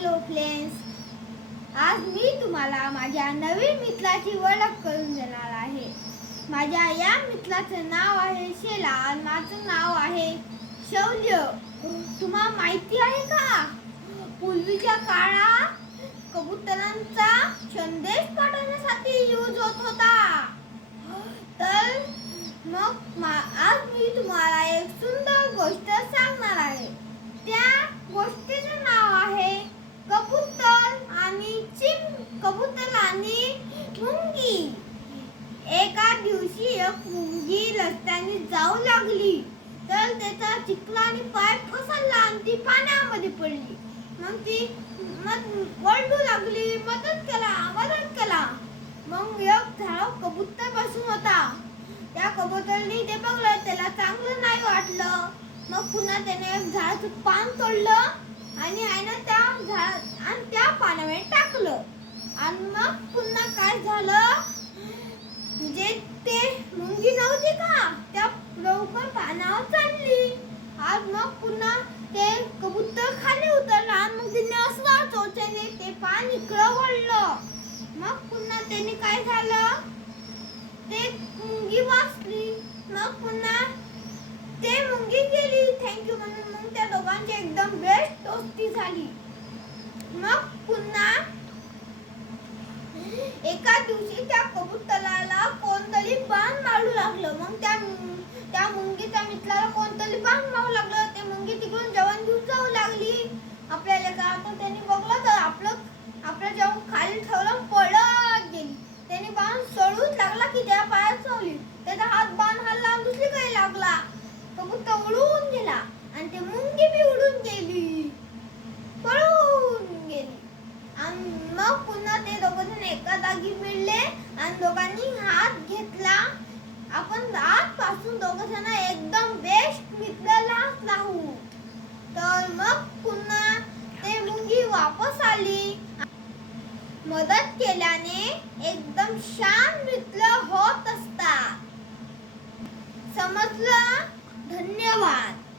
Hello friends आज मी तुम्हाला माझ्या नवीन मित्राची ओळख करून देणार आहे. माझ्या या मित्राचं नाव आहे शेला आणि माझं नाव आहे शौर्य. तुम्हाला माहिती आहे का? पूर्वीच्या काळात कबुतरांचा संदेश पाठवण्यासाठी यूज होत होता. तर मग मा- आज मी तुम्हाला एक सुंदर गोष्ट सांगणार आहे त्या गोष्टीचं नाव आहे कबूतर आणि चिम कबूतर आणि मुंगी. एका दिवशी एक मुंगी रस्त्याने जाऊ लागली. तर त्याचा चिखला आणि पाय फसरला आणि ती पाण्यामध्ये पडली. मग ती मग ओरडू लागली मदत करा मदत करा. मग एक झाड कबूतर बसून होता. त्या कबुतरनी ते बघलं त्याला चांगलं नाही वाटलं. मग पुन्हा त्याने झाडाचं पान तोडलं आणि आहे ना त्या झाड आणि त्या पाण्यामध्ये टाकलं. आणि मग पुन्हा काय झालं? जे ते मुंगी नव्हती का? त्या लवकर पानावर चढली आज मग पुन्हा ते कबूतर खाली उतरलं आणि मग तिने असं चोचेने ते पान इकडं वळलं मग पुन्हा त्याने काय झालं? ते मुंगी वाचली. मग पुन्हा ते मुंगी गेली. थँक्यू म्हणून मग त्या दोघांची एकदम बेस्ट दोस्ती झाली. मग एका दिवशी त्या कबूतराला कोणतरी बाण मारू लागलं. मग त्या त्या मुंगीच्या मित्राला कोणतरी बाण मारू लागलं. ते मुंगी तिकडून जेवण घेऊन जाऊ लागली. आपल्याला का? आता त्यांनी बघलं तर आपलं आपलं जेवण खाली ठेवलं पडत गेली. त्याने बाण सोडूच लागला की त्या पायात चवली. त्याचा हात बाण हल्ला आणि दुसरीकडे लागला. कबूतर उडून गेला आणि ते मुंगी बी उडून गेली पळून गेली आणि मग पुन्हा ते दोघं जण एका जागी मिळले आणि दोघांनी हात घेतला. आपण आजपासून दोघ जण एकदम बेस्ट मित्राला राहू. तर मग पुन्हा ते मुंगी वापस आली. मदत केल्याने एकदम शांत मित्र होत असतात. समजलं? धन्यवाद.